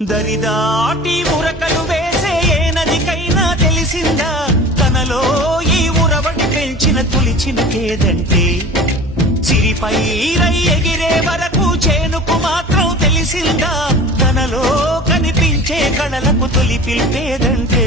దరిదాటి ఉరకలు వేసే ఏ నదికైనా తెలిసిందా తనలో ఈ ఉరవడి పెంచిన తులిచినకేదంటే సిరిపై రై ఎగిరే వరకు చేనుకు మాత్రం తెలిసిందా తనలో కనిపించే కళలకు తొలి పిలిపేదంటే